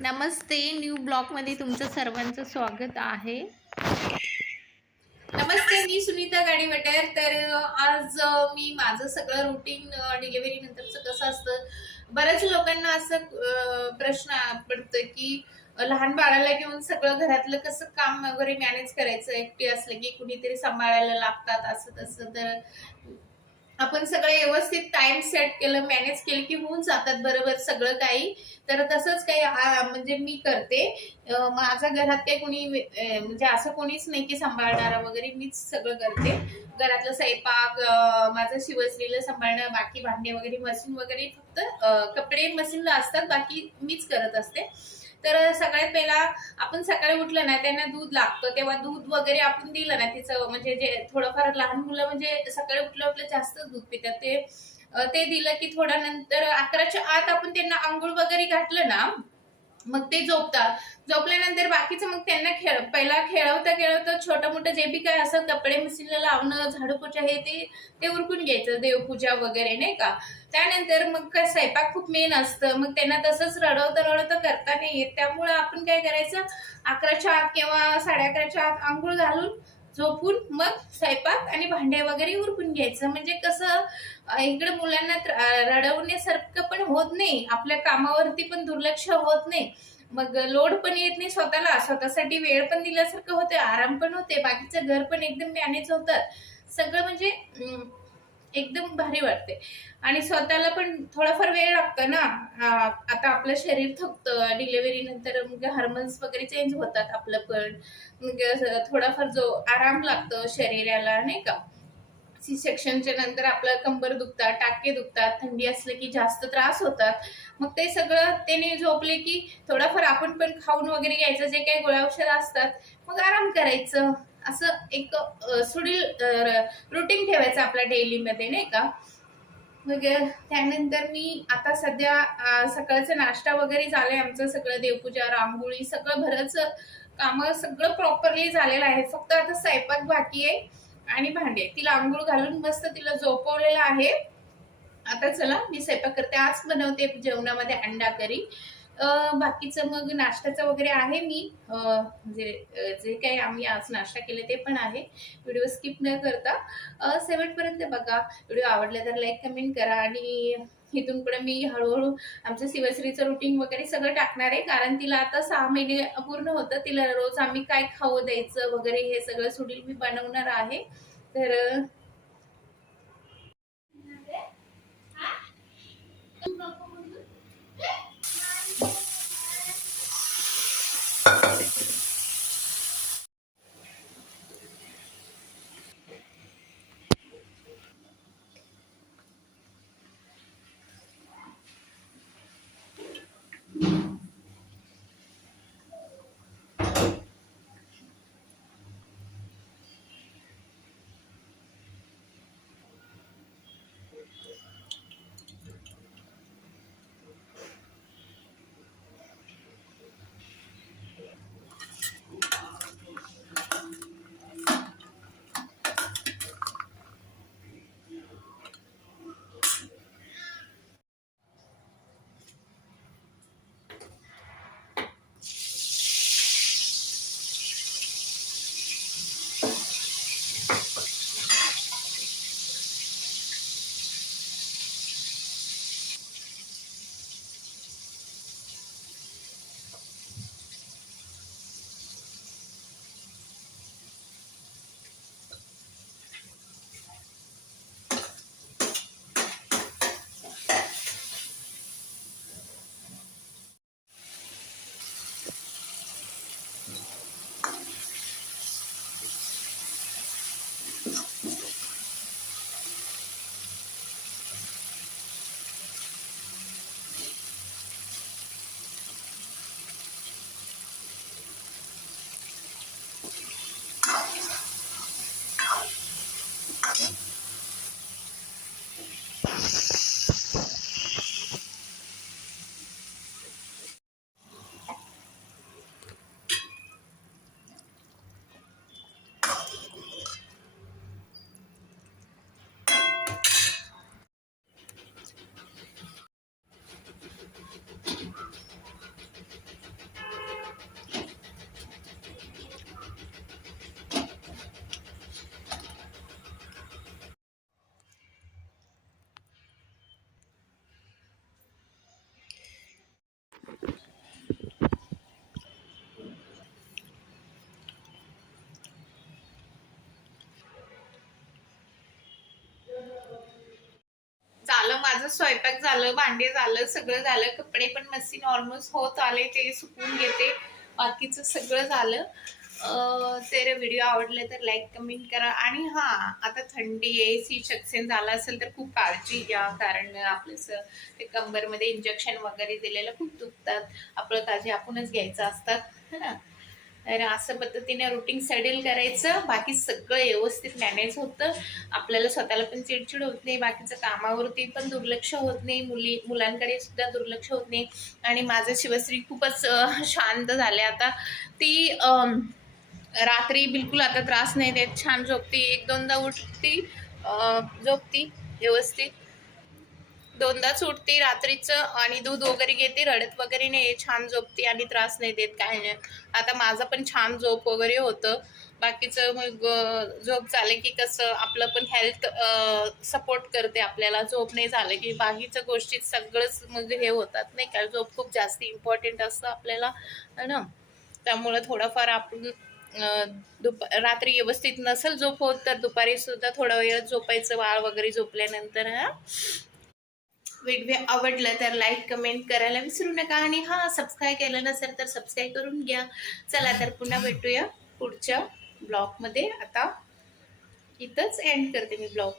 नमस्ते. New ब्लॉगमध्ये तुमचं सर्वांचं स्वागत आहे. नमस्ते, मी सुनीता गाडीवटर. तर आज मी माझं सगळं रुटीन डिलिव्हरी नंतरचं कसं असतं. बऱ्याच लोकांना असं प्रश्न पडतो की लहान बाळाला घेऊन सगळं घरातलं कसं काम वगैरे मॅनेज करायचं. एकटी असलं की कुणीतरी सांभाळायला लागतात असं तसं. तर आपण सगळं व्यवस्थित टाइम सेट केलं, मॅनेज केलं की होऊन जातात बरोबर सगळं काही. तर तसंच काही म्हणजे मी करते. माझ्या घरात काही कोणी म्हणजे असं कोणीच नाही की सांभाळणारा वगैरे, मीच सगळं करते. घरातलं स्वयंपाक, माझं शिवस्त्रीला सांभाळणं, बाकी भांडे वगैरे, मशीन वगैरे फक्त कपडे मशीनला असतात, बाकी मीच करत असते. तर सगळ्यात पहिला आपण सकाळी उठलं ना, त्यांना दूध लागतं, तेव्हा दूध वगैरे आपण दिलं ना, तिचं म्हणजे जे थोडंफार लहान मुलं म्हणजे सकाळी उठल्या उठल्या जास्त दूध पितात ते दिलं की थोडा नंतर 11च्या आत आपण त्यांना आंघोळ वगैरे घातलं ना, मग ते झोपतात. झोपल्यानंतर बाकीचं मग त्यांना पहिला खेळवता खेळवता छोटं मोठं जे बी काय असं कपडे मशीनला लावणं, झाडू पोछा हे ते उरकून घ्यायचं, देवपूजा वगैरे नाही का. त्यानंतर मग काय स्वयंपाक खूप मेन असतं, मग त्यांना तसंच रडवता रडवता करता नाही येत. त्यामुळं आपण काय करायचं, 11च्या आत किंवा 11:30च्या आत आंघोळ घालून झोपून मग स्वयंपाक आणि भांडे वगैरे उरकून घ्यायचं. म्हणजे कसं इकडे मुलांना रडवण्यासारखं पण होत नाही, आपल्या कामावरती पण दुर्लक्ष होत नाही, मग लोड पण येत नाही, स्वतःसाठी वेळ पण दिल्यासारखं होते, आराम पण होते, बाकीचं घर पण एकदम मॅनेज होतं सगळं. म्हणजे एकदम भारी वाटते. आणि स्वतःला पण थोडाफार वेळ लागतो ना. आता आपलं शरीर थकतं डिलिव्हरी नंतर, मग हार्मोन्स वगैरे चेंज होतात आपलं पण, मग थोडाफार जो आराम लागतो शरीराला नाही का. सी सेक्शनच्या नंतर आपलं कंबर दुखतात, टाके दुखतात, थंडी असले की जास्त त्रास होतात. मग ते सगळं त्याने झोपले की थोडाफार आपण पण खाऊन वगैरे घ्यायचं, जे काही गोळ्या औषध असतात, मग आराम करायचं. असं एक सुडील रुटीन ठेवायचं आपल्या डेलीमध्ये नाही का. मग त्यानंतर मी आता सध्या सकाळचा नाश्ता वगैरे झालाय आमचं, सगळं देवपूजा, रांगोळी सगळं बरंच काम सगळं प्रॉपरली झालेलं आहे. फक्त आता स्वयंपाक बाकी आहे आणि भांडे. तिला अंघोळ घालून मस्त तिला झोपवलेलं आहे. आता चला मी स्वयंपाक करते. आज बनवते जेवणामध्ये अंडा करी. बाकीचं मग नाश्त्याचं वगैरे आहे. मी म्हणजे जे काही आम्ही आज नाश्ता केले ते पण आहे. व्हिडिओ स्किप न करता शेवटपर्यंत बघा. व्हिडिओ आवडला तर लाईक कमेंट करा. आणि इथून पुढे मी हळूहळू आमचं शिवश्रीचं रुटीन वगैरे सगळं टाकणार आहे, कारण तिला आता 6 महिने पूर्ण होतं. तिला रोज आम्ही काय खाऊ द्यायचं वगैरे हे सगळं शेड्यूल मी बनवणार आहे. तर माझं स्वयंपाक झालं, भांडे झालं, सगळं झालं. कपडे पण मशीन ऑलमोस्ट होत आले, ते सुकवून घेते. बाकीचं सगळं झालं. तर व्हिडिओ आवडले तर लाईक कमेंट करा. आणि हां, आता थंडी आहे, सी सेक्शन झालं असेल तर खूप काळजी घ्या, कारण आपलं ते कंबरमध्ये इंजेक्शन वगैरे दिलेलं खूप दुखतात. आपलं काळजी आपणच घ्यायचं असतात, है ना. तर असं पद्धतीने रुटीन शेड्यूल करायचं, बाकी सगळं व्यवस्थित मॅनेज होतं. आपल्याला स्वतःला पण चिडचिड होत नाही, बाकीचं कामावरती पण दुर्लक्ष होत नाही, मुलांकडे सुद्धा दुर्लक्ष होत नाही. आणि माझं शिवश्री खूपच शांत झाले आता. ती रात्री बिलकुल आता त्रास नाही देत, छान झोपती, 1-2दा उठती, झोपती व्यवस्थित, 2दाच उठते रात्रीचं, आणि दूध वगैरे घेते, रडत वगैरे नाही, छान झोपते आणि त्रास नाही देत, काय नाही. आता माझं पण छान झोप वगैरे होतं. बाकीचं मग झोप झालं की कसं आपलं पण हेल्थ सपोर्ट करते आपल्याला. झोप नाही झालं की बाकीच्या गोष्टीत सगळंच म्हणजे हे होतात नाही का. झोप खूप जास्त इम्पॉर्टंट असतं आपल्याला, है ना. त्यामुळं थोडंफार आपण रात्री व्यवस्थित नसेल झोप होत तर दुपारी सुद्धा थोडा वेळ झोपायचं, बाळ वगैरे झोपल्यानंतर. हा, व्हिडिओ आवडलं तर लाईक कमेंट करायला विसरू नका. आणि हां, सबस्क्राईब केलं नसेल तर सबस्क्राईब करून घ्या. चला तर पुन्हा भेटूया पुढच्या ब्लॉगमध्ये. आता इथंच एंड करते मी ब्लॉग.